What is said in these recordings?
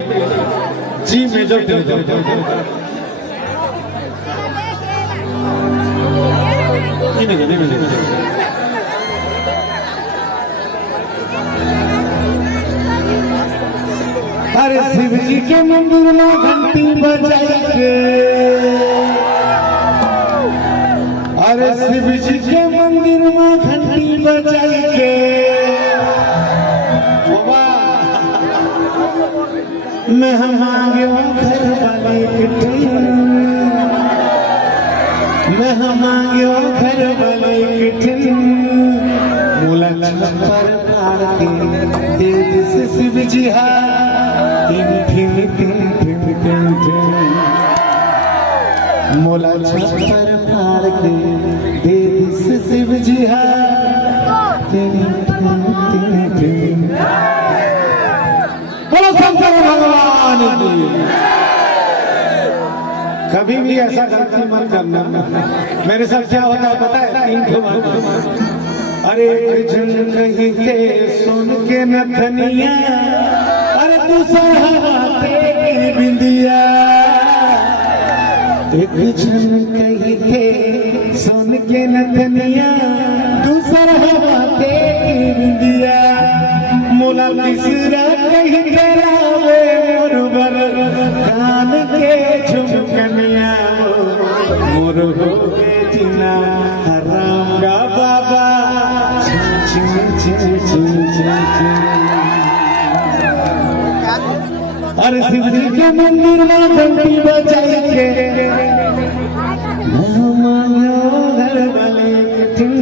जी major अरे शिव जी के मंदिर में घंटी बजाएंगे, अरे शिव जी के मंदिर में घंटी बजाएंगे, मैं हम आगे घर वाले किटे, मैं हम आगे घर वाले किटे, मूला छप्पर पार के तेज से शिव जी हा मोला छप्पर पार के तेज से शिव जी हा बोलो शंकर भगवान की। कभी भी ऐसा गलती मत करना। मेरे साथ क्या होता है पता है? 3 ठो बात। अरे जन कहीं के सुन के नथनिया, अरे तू सहाते की बिंदिया, एक जन कहीं के सुन के नथनिया, तू सहाते की बिंदिया, मोला तीसरा कहीं करावे मोर बर कान के झुमकनिया, मोर हो गए जिना हराम गा बाबा छिन छिन छिन छिन छिन। अरे शिव जी के मंदिर में घंटी बजाएंगे, मांगो घर वाले किटे,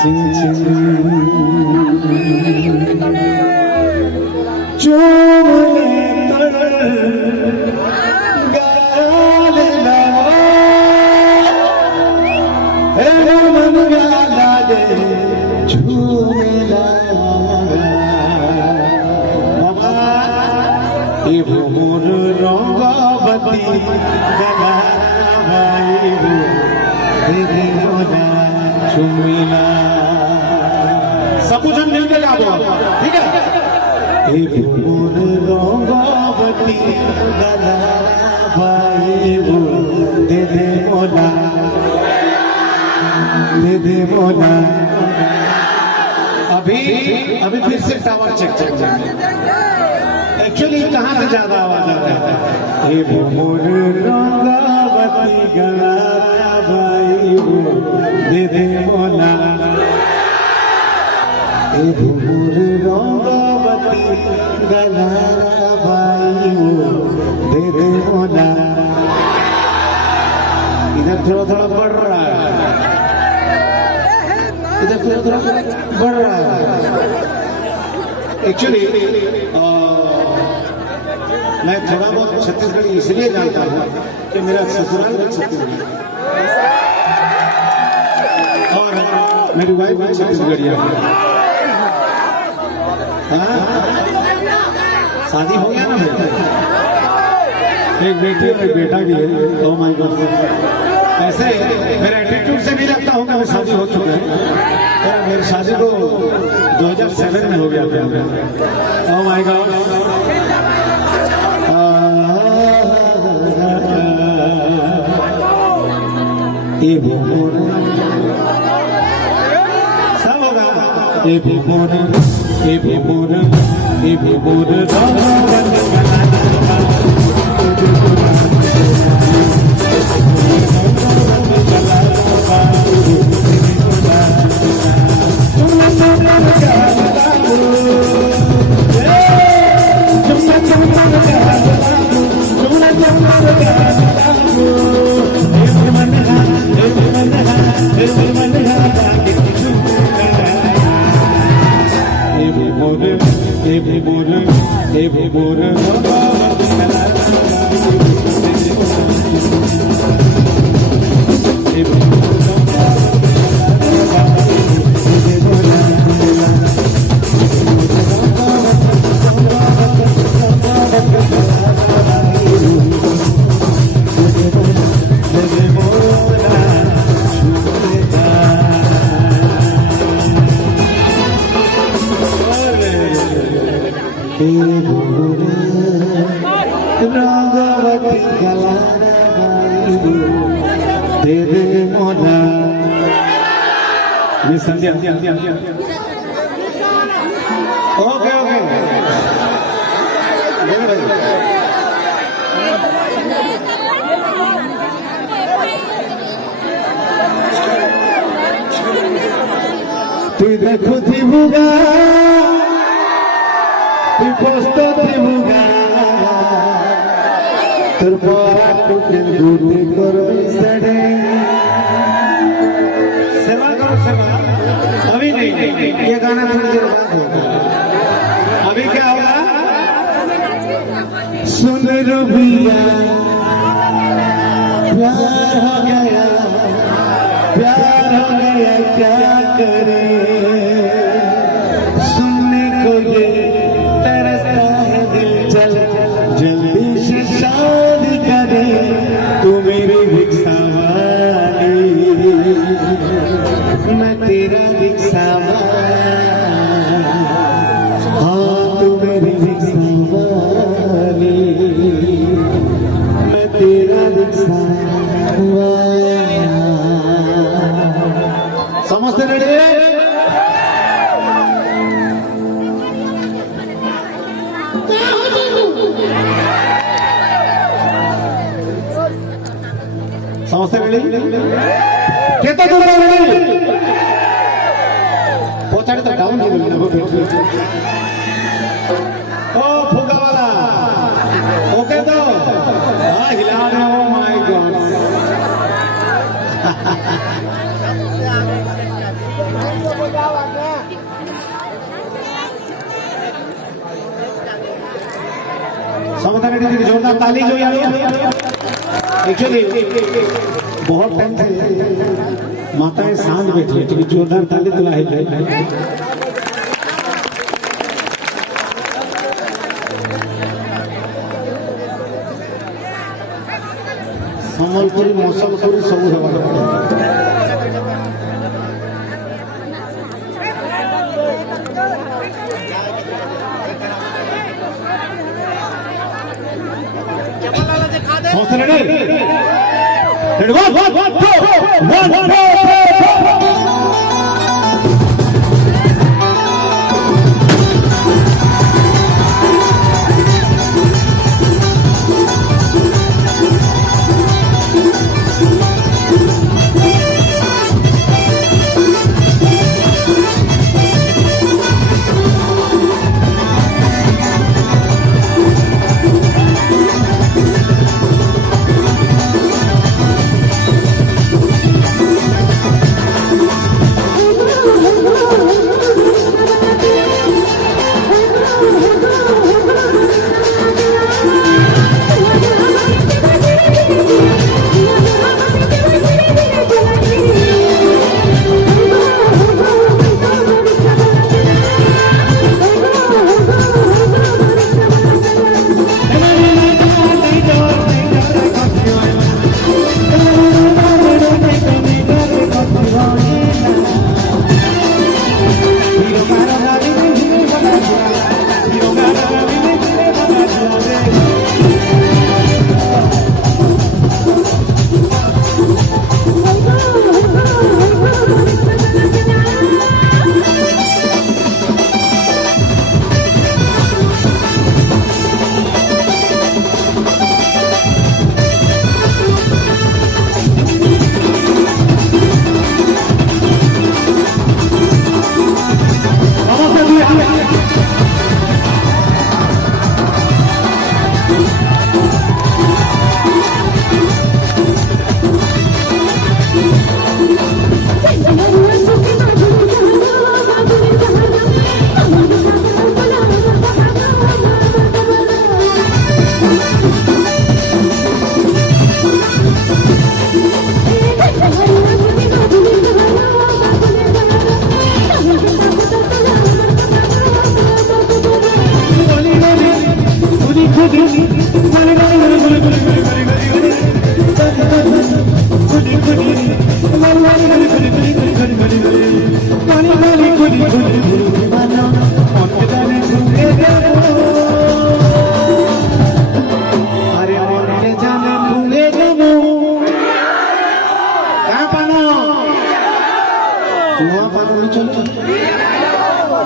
चिंग चिंग चूमने तर गाल लावा मन गाला दे झूमेला बाबा ए मोर रंगवती गला भाई दे मोला झूमेला सब जन मिलके गाओ ठीक है ए मोर रंगवती गला भाई दे मोला दे मोला अभी फिर से टावर चेक एक्चुअली कहाँ से ज्यादा आवाज आता है ये मोर रंगावती गला भाई दे मोला ये मोर रंगावती गला भाई दे मोला इधर थोड़ा थोड़ा बढ़ रहा है इधर थोड़ा बढ़ रहा है एक्चुअली मैं थोड़ा बहुत छत्तीसगढ़ी इसलिए जानता हूँ कि मेरा ससुराल भी छत्तीसगढ़ी और मेरी वाइफ भी छत्तीसगढ़िया है हाँ शादी हो गया ना बेटा एक बेटी और एक बेटा भी है ओ माय गॉड ऐसे मेरे एटीट्यूड से नहीं लगता हूँ कि मैं शादी हो चुका है मेरी शादी को 2007 में हो गया था ओह माय गॉड सब होगा दे मोला ये संध्या ओके তুই দেখো দিবুগা তুই কষ্ট দিবুগা তোর পরা টুকের গুটি করবি সড়ে सेवा करो सेवा अभी नहीं ये गाना थोड़ी देर बाद होगा अभी क्या होगा सुन रुबिया प्यार हो गया क्या करे सुनने को ये तरसता है दिल चल जल्दी से शादी करे तू मेरी भिक्षा मैं तेरा भिक्षा हाँ तू मेरी भिक्षा मैं तेरा भिक्षा समझते रेडी समझते रेडी कहता तुम पहुंचाने तो डाउन नहीं मिलेगा ओ फुगा वाला ओके तो हाँ हिला रहे हो माय गॉड समझदार रेडी जोरदार ताली जो यार एक्चुअली बहुत टाइम से माताएं सांझ बैठी है जोरदार ताली दिलाई सम्बलपुरी मुसलपुरी सब हेबार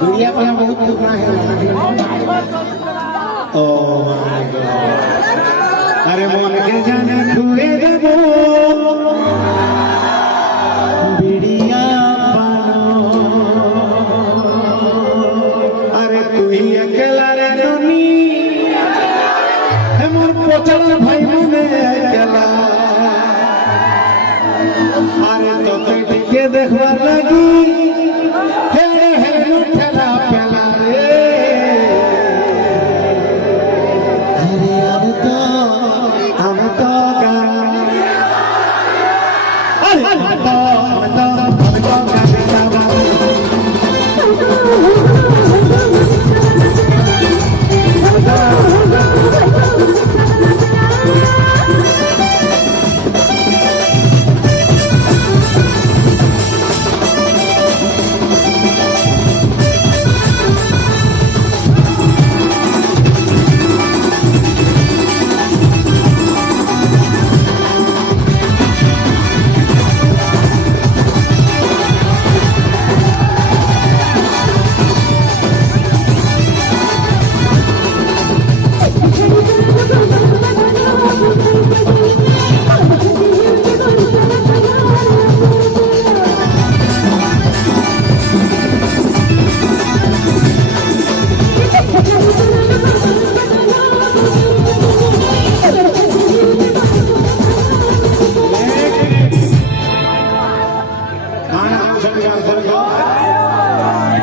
दुनिया पर बहुत टुकड़ा है ओ माय गॉड अरे मन के जाने छुए देबो बिड़िया पानो अरे तू ही अकेला रे ननी हे मोर पोचल भाई मुने अकेला अरे तो के देखवा लगी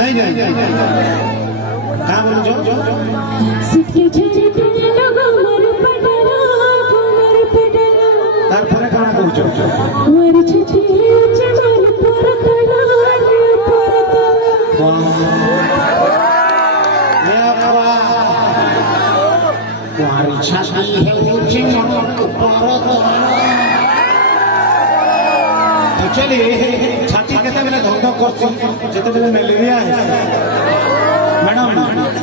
नहीं तुम्हारी छाती है ऊंची एक्चुअली छाती केतेबेले धक धक कर जितेबेले ମ୍ୟାଲେରିଆ मैडम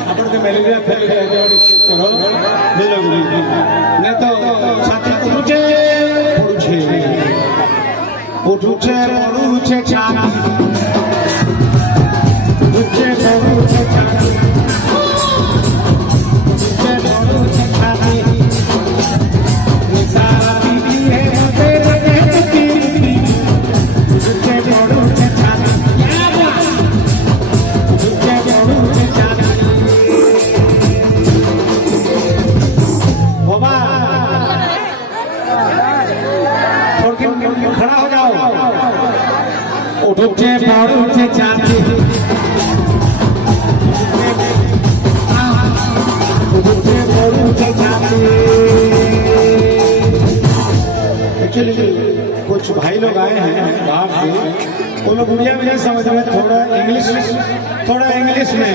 आपण के ମ୍ୟାଲେରିଆ फैल गया करो बुझलो नहीं तो छाती उठुचे उठुचे पड़ुचे छाती उठुचे पड़ुचे छाती उठुचे पड़ुचे छाती निसारा पीती है तेरे देती उठुचे पड़ुचे छाती उठुचे पड़ुचे छाती बाबा छोड़ के खड़ा हो जाओ उठुचे पड़ुचे छाती एक्चुअली कुछ भाई लोग आए हैं बाहर से, वो लोग उड़िया में नहीं समझ रहे, थोड़ा इंग्लिश में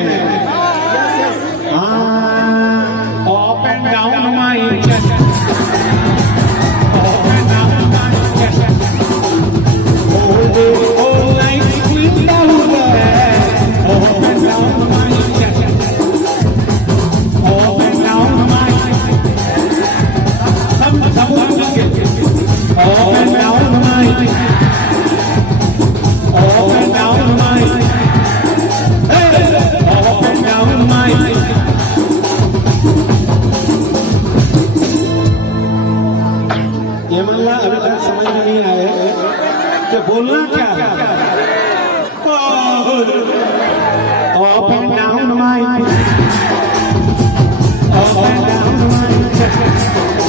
up and down my chest, up and down my chest, all night with down there, up and down my chest, up and down my सब up and down my up and down my up and down my ये मल्ला अभी तक समझ में नहीं आए कि बोलना क्या है। Up and down my up and down my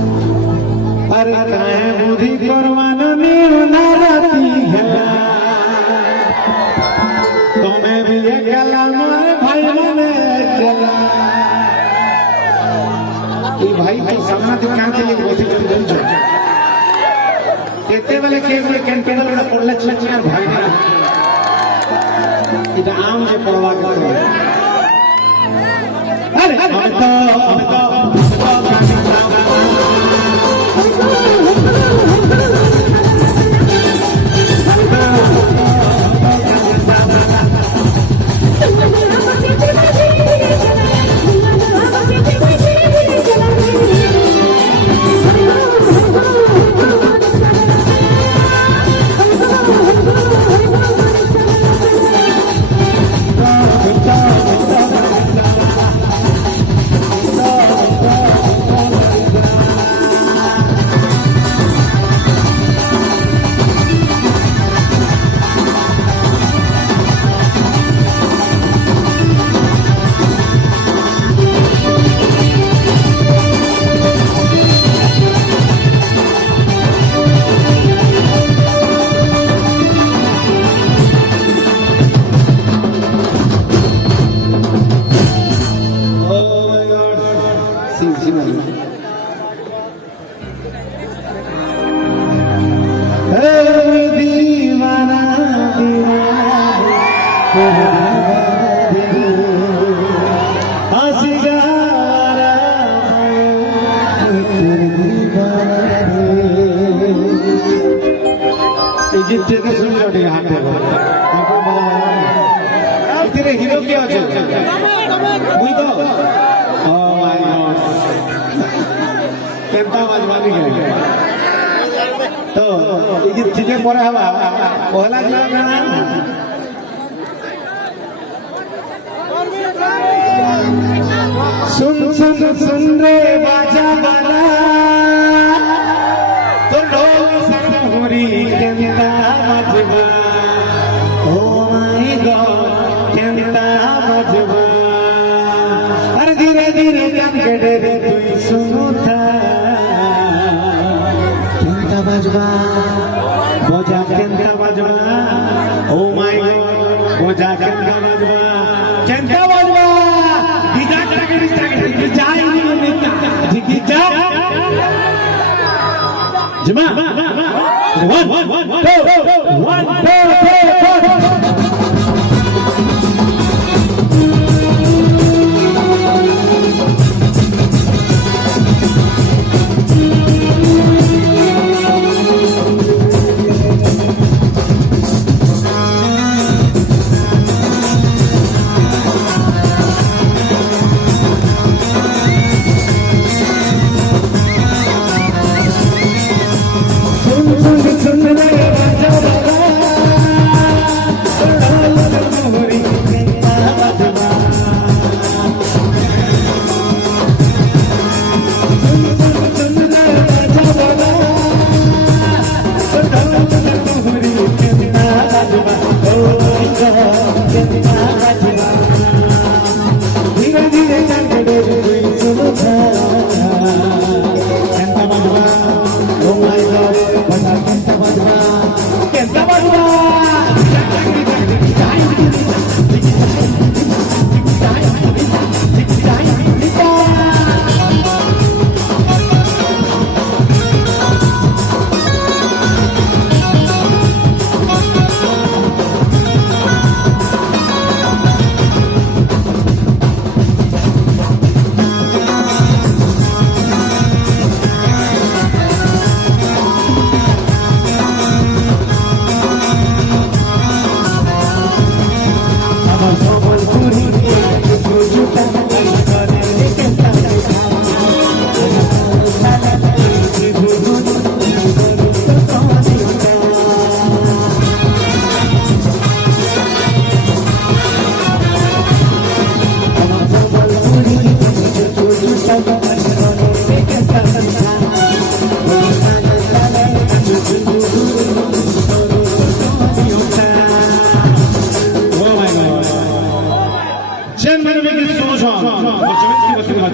अरे काहे बुद्धि करवानो नीना रहती है तुम्हें भी ये गला मोरे भाई मने चला ये भाई सामना दुकान के लिए बसी जन जो केते वाले के गुड़े कैंपेनर वाला पड़ले चलचियार भाई ना इधर आम जे पड़वा के अरे हम तो इतने हीरो क्या हो मुई तो ओह माय गॉड केंता बाजवानी के तो ये चीजें परे हवा पहला जो गाना सुन सुन सुन रे बाजा वाला तो लोग सरमुरी केंता बाजवा ओह माय गॉड केंता बाजवा अरे धीरे धीरे कान के डेरे तू सुनो था केंता बाजवा बोजा केंता बाजवा ओह माय गॉड बोजा केंता बाजवा केंता बाजवा जमा 1 2 धीरे धीरे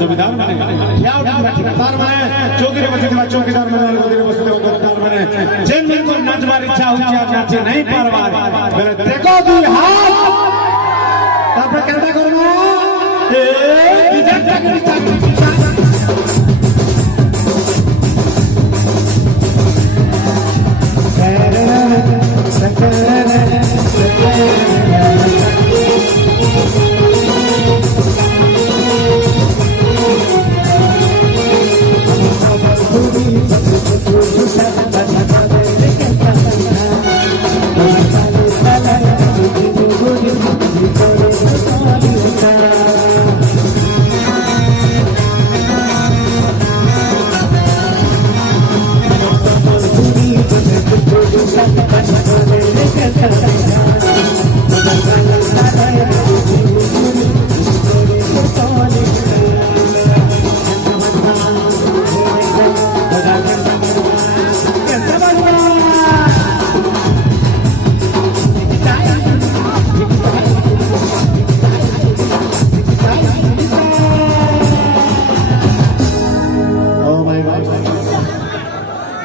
जमीदार माने या ठेकेदार माने चौकीरे बसुदेवा चौकीदार माने गोदीरे बसुदेवा गोदीदार माने जेन मन को नाचबार इच्छा हो चाहे नाचे नहीं पारवा मेरे देखो दी हाथ तापर केंदा करबो ए इधर तक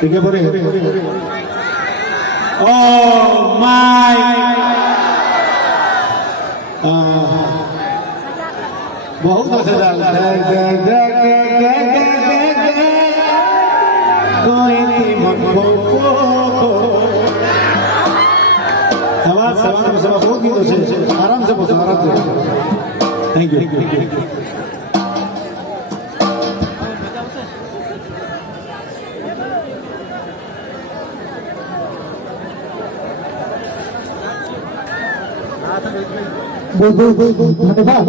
ठीक है बोले ओह माय बहुत मजेदार सवाल बहुत गीतों से आराम से बोलो आराम से थैंक यू धन्यवाद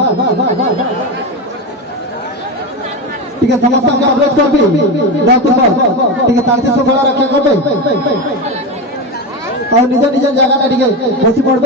ठीक है समस्त अपलोड कर भी ठीक है ताकि सब रक्षा कर और निज निज जगह ठीक है बसी पड़े।